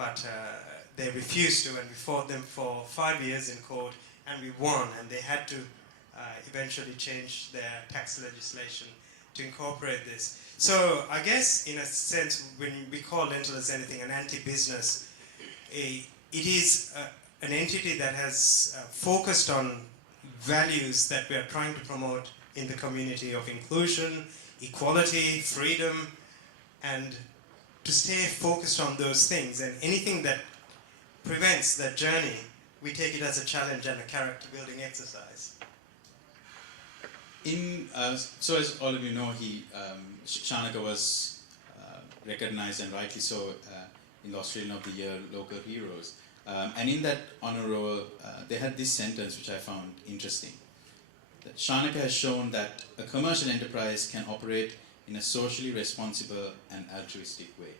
but they refused to, and we fought them for 5 years in court, and we won, and they had to eventually change their tax legislation to incorporate this. So I guess, in a sense, when we call Lentil as anything an anti-business, it is an entity that has focused on values that we are trying to promote in the community of inclusion, equality, freedom, and to stay focused on those things. And anything that prevents that journey, we take it as a challenge and a character building exercise. So as all of you know, Shanaka was recognized, and rightly so, in the Australian of the Year Local Heroes. And in that honor roll, they had this sentence which I found interesting. That Shanaka has shown that a commercial enterprise can operate in a socially responsible and altruistic way.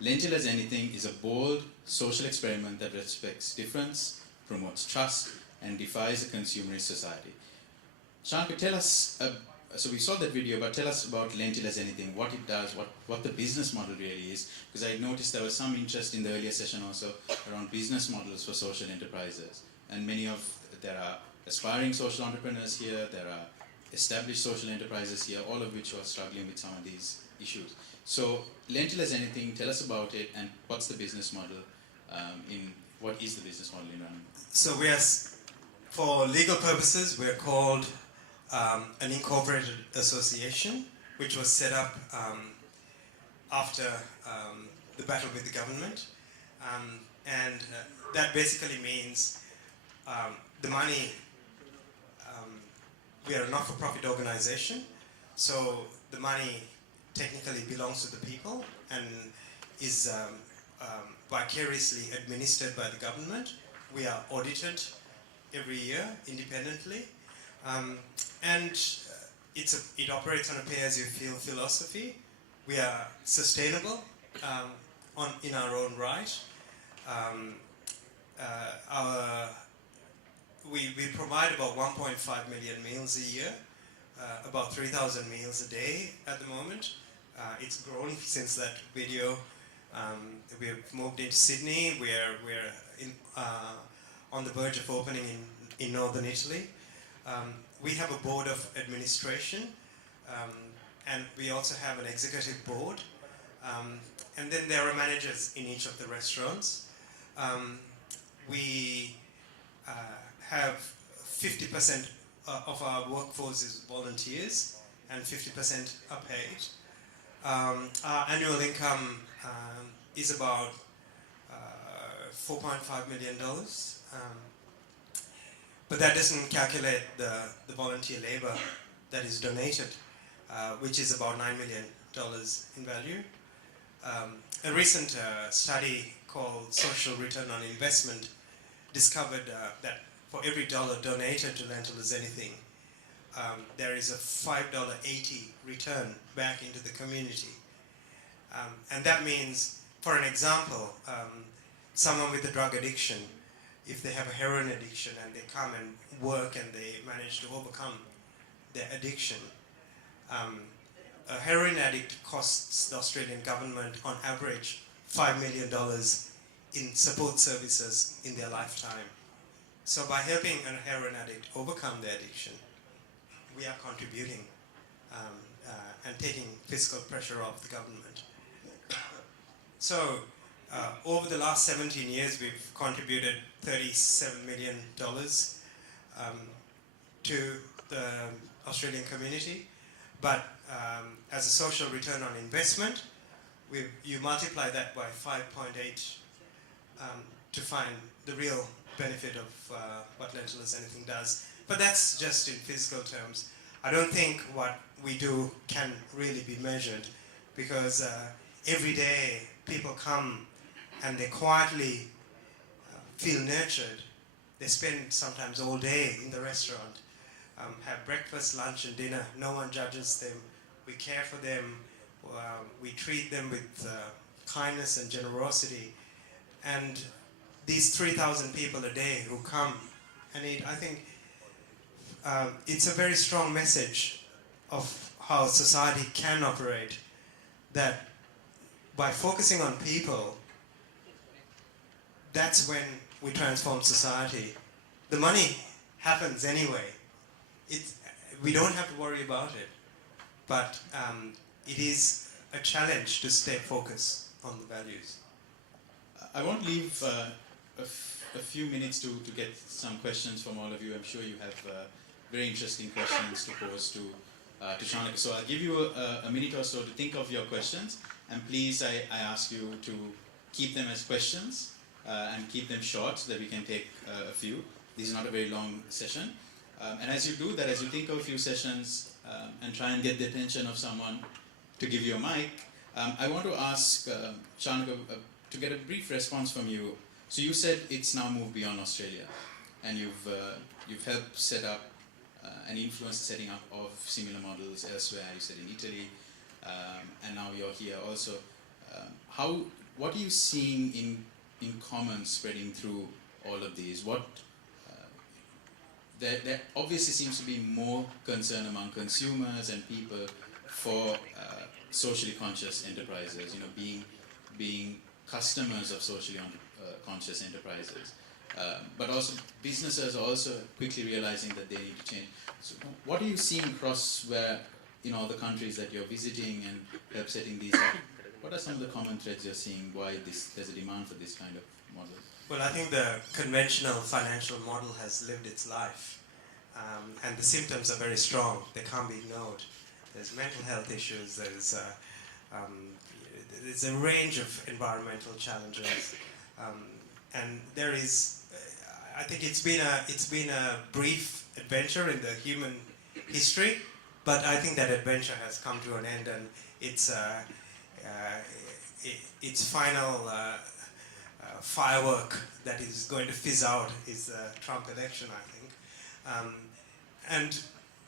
Lentil as anything is a bold social experiment that respects difference, promotes trust, and defies a consumerist society. Shanaka, tell us, so we saw that video, but tell us about Lentil as anything, what it does, what the business model really is, because I noticed there was some interest in the earlier session also around business models for social enterprises. And there are aspiring social entrepreneurs here, there are established social enterprises here, all of which are struggling with some of these issues. So Lentil as anything, tell us about it, and what's the business model what is the business model in running? So for legal purposes, we're called an incorporated association, which was set up after the battle with the government. And that basically means the money, we are a not-for-profit organization, so the money technically belongs to the people and is vicariously administered by the government. We are audited every year independently. And it operates on a pay-as-you-feel philosophy. We are sustainable in our own right. We provide about 1.5 million meals a year, about 3,000 meals a day at the moment. It's grown since that video. We've moved into Sydney. We're on the verge of opening in northern Italy. We have a board of administration, and we also have an executive board. And then there are managers in each of the restaurants. We have 50% of our workforce is volunteers, and 50% are paid. Our annual income is about $4.5 million. But that doesn't calculate the volunteer labor that is donated, which is about $9 million in value. A recent study called Social Return on Investment discovered that for every dollar donated to Lentil as anything, there is a $5.80 return back into the community. And that means, for an example, someone with a drug addiction, if they have a heroin addiction and they come and work and they manage to overcome their addiction, a heroin addict costs the Australian government on average $5 million in support services in their lifetime. So by helping a heroin addict overcome their addiction, we are contributing and taking fiscal pressure off the government. So over the last 17 years, we've contributed $37 million to the Australian community. But as a social return on investment, you multiply that by 5.8 to find the real benefit of what Lentil as anything does. But that's just in physical terms. I don't think what we do can really be measured, because every day people come and they quietly feel nurtured. They spend sometimes all day in the restaurant, have breakfast, lunch, and dinner. No one judges them. We care for them. We treat them with kindness and generosity. And these 3,000 people a day who come and eat, I think it's a very strong message of how society can operate, that by focusing on people, that's when we transform society. The money happens anyway. It's, we don't have to worry about it, but it is a challenge to stay focused on the values. I won't leave a few minutes to get some questions from all of you. I'm sure you have very interesting questions to pose to Shanaka. So I'll give you a minute or so to think of your questions, and please, I ask you to keep them as questions and keep them short so that we can take a few. This is not a very long session. And as you do that, as you think of a few sessions and try and get the attention of someone to give you a mic, I want to ask Shanaka to get a brief response from you. So you said it's now moved beyond Australia, and you've helped set up and influenced the setting up of similar models elsewhere. You said in Italy, and now you're here also. What are you seeing in common spreading through all of these? There obviously seems to be more concern among consumers and people for socially conscious enterprises. You know, being customers of socially conscious enterprises, but also businesses are also quickly realizing that they need to change. So what are you seeing across where, in all the countries that you're visiting and help setting these up? What are some of the common threads you're seeing? Why there's a demand for this kind of model? Well, I think the conventional financial model has lived its life, and the symptoms are very strong. They can't be ignored. There's mental health issues. There's a range of environmental challenges, and there is. I think it's been a brief adventure in the human history, but I think that adventure has come to an end, and its final firework that is going to fizz out is the Trump election, I think. And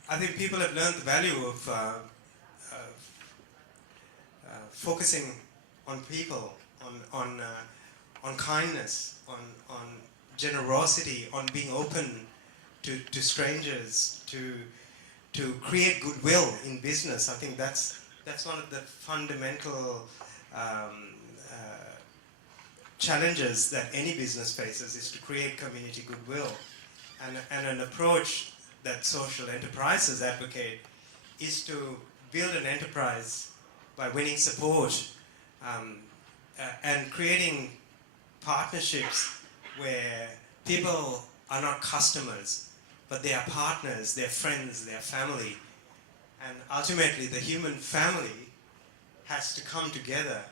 I think people have learned the value of focusing on people, on kindness, on generosity, on being open to strangers, to create goodwill in business. I think that's one of the fundamental challenges that any business faces, is to create community goodwill. And an approach that social enterprises advocate is to build an enterprise by winning support and creating partnerships where people are not customers, but they are partners, they're friends, they're family. And ultimately, the human family has to come together,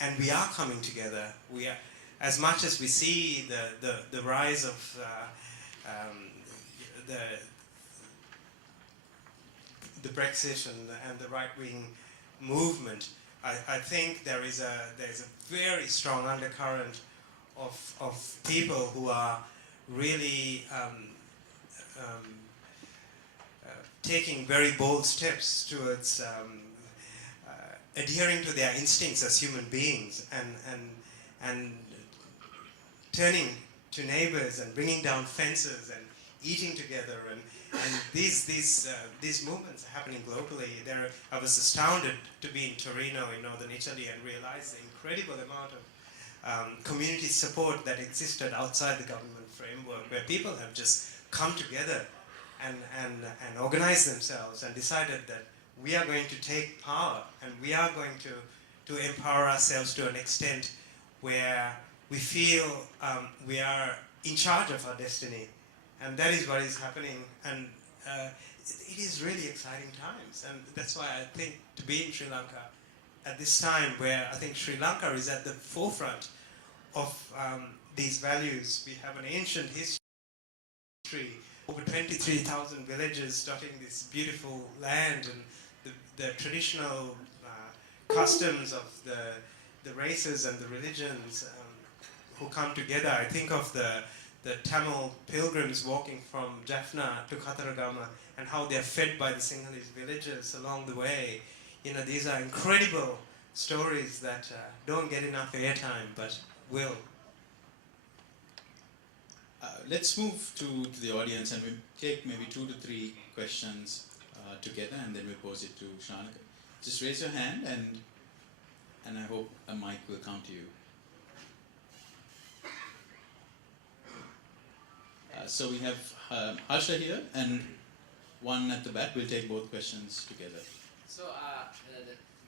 and we are coming together. We are, as much as we see the rise of the Brexit and the right-wing movement, I think there's a very strong undercurrent of people who are really taking very bold steps towards adhering to their instincts as human beings and turning to neighbors and bringing down fences and eating together, and these movements are happening globally. I was astounded to be in Torino in northern Italy and realize the incredible amount of community support that existed outside the government framework, where people have just come together and organized themselves and decided that we are going to take power, and we are going to empower ourselves to an extent where we feel we are in charge of our destiny. And that is what is happening, and it is really exciting times. And that's why I think to be in Sri Lanka at this time, where I think Sri Lanka is at the forefront of these values. We have an ancient history, over 23,000 villages dotting this beautiful land, and the traditional customs of the races and the religions who come together. I think of the Tamil pilgrims walking from Jaffna to Katharagama and how they're fed by the Sinhalese villagers along the way. You know, these are incredible stories that don't get enough airtime, but will. Let's move to the audience, and we'll take maybe 2 to 3 questions together, and then we'll pose it to Shanaka. Just raise your hand, and I hope a mic will come to you. So we have Harsha here and one at the back. We'll take both questions together. So,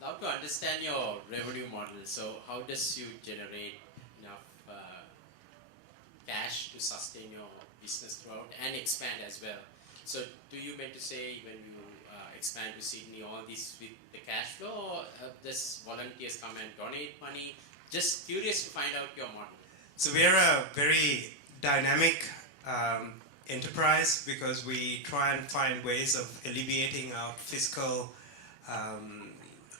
love to understand your revenue model. So, how does you generate enough cash to sustain your business throughout and expand as well? So, do you mean to say when you expand to Sydney, all this with the cash flow, or does volunteers come and donate money? Just curious to find out your model. So we're a very dynamic enterprise because we try and find ways of alleviating our fiscal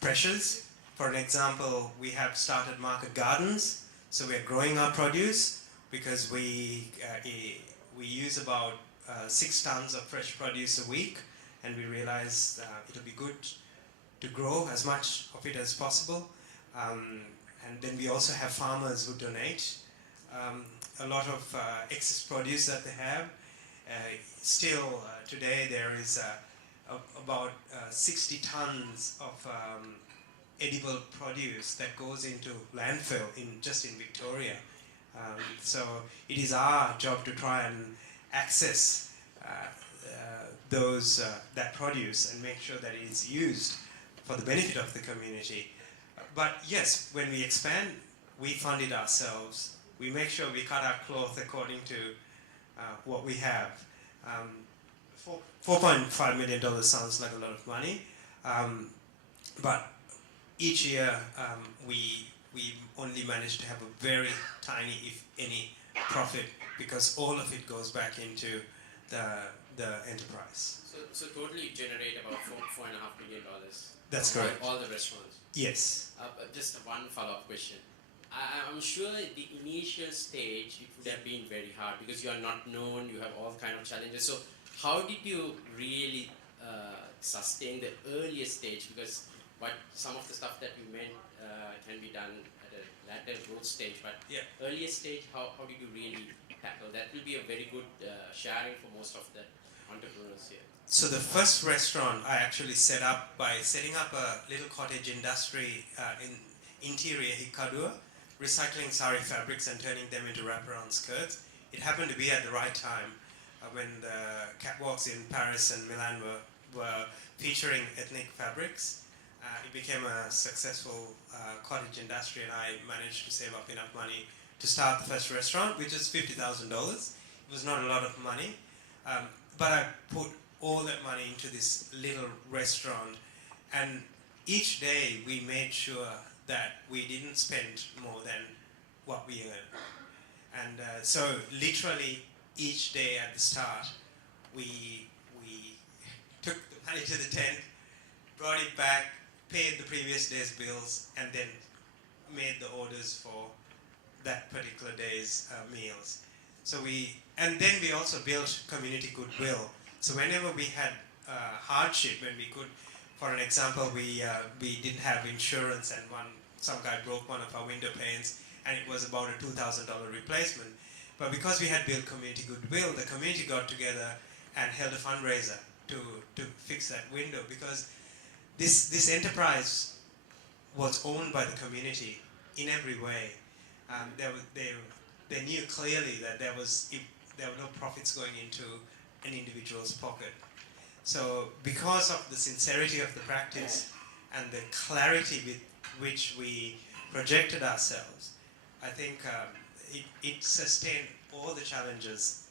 pressures. For an example, we have started market gardens, so we're growing our produce because we use about 6 tons of fresh produce a week, and we realize it'll be good to grow as much of it as possible. And then we also have farmers who donate a lot of excess produce that they have. Still today there is about 60 tons of edible produce that goes into landfill just in Victoria. So it is our job to try and access that produce and make sure that it is used for the benefit of the community. But yes, when we expand, we fund it ourselves. We make sure we cut our cloth according to what we have. $4.5 million sounds like a lot of money, but each year we only manage to have a very tiny, if any, profit because all of it goes back into the enterprise. So totally you generate about $4.5 million. That's correct. All the restaurants. Yes. But just one follow-up question. I'm sure the initial stage it would have been very hard because you are not known, you have all kind of challenges. So how did you really sustain the earliest stage? Because some of the stuff that you meant can be done at a later growth stage, but earliest stage, how did you really tackle? That will be a very good sharing for most of the entrepreneurs here. So the first restaurant I actually set up by setting up a little cottage industry in interior Hikadua, recycling sari fabrics and turning them into wraparound skirts. It happened to be at the right time when the catwalks in Paris and Milan were featuring ethnic fabrics. It became a successful cottage industry, and I managed to save up enough money to start the first restaurant, which is $50,000. It was not a lot of money, but I put all that money into this little restaurant, and each day we made sure that we didn't spend more than what we earned. And so literally each day at the start, we took the money to the tent, brought it back, paid the previous day's bills, and then made the orders for that particular day's meals. And then we also built community goodwill. So whenever we had hardship, when we could, for an example, we didn't have insurance, and some guy broke one of our window panes, and it was about a $2,000 replacement. But because we had built community goodwill, the community got together and held a fundraiser to fix that window, because this enterprise was owned by the community in every way. They knew clearly that there were no profits going into an individual's pocket. So because of the sincerity of the practice and the clarity with which we projected ourselves, I think it sustained all the challenges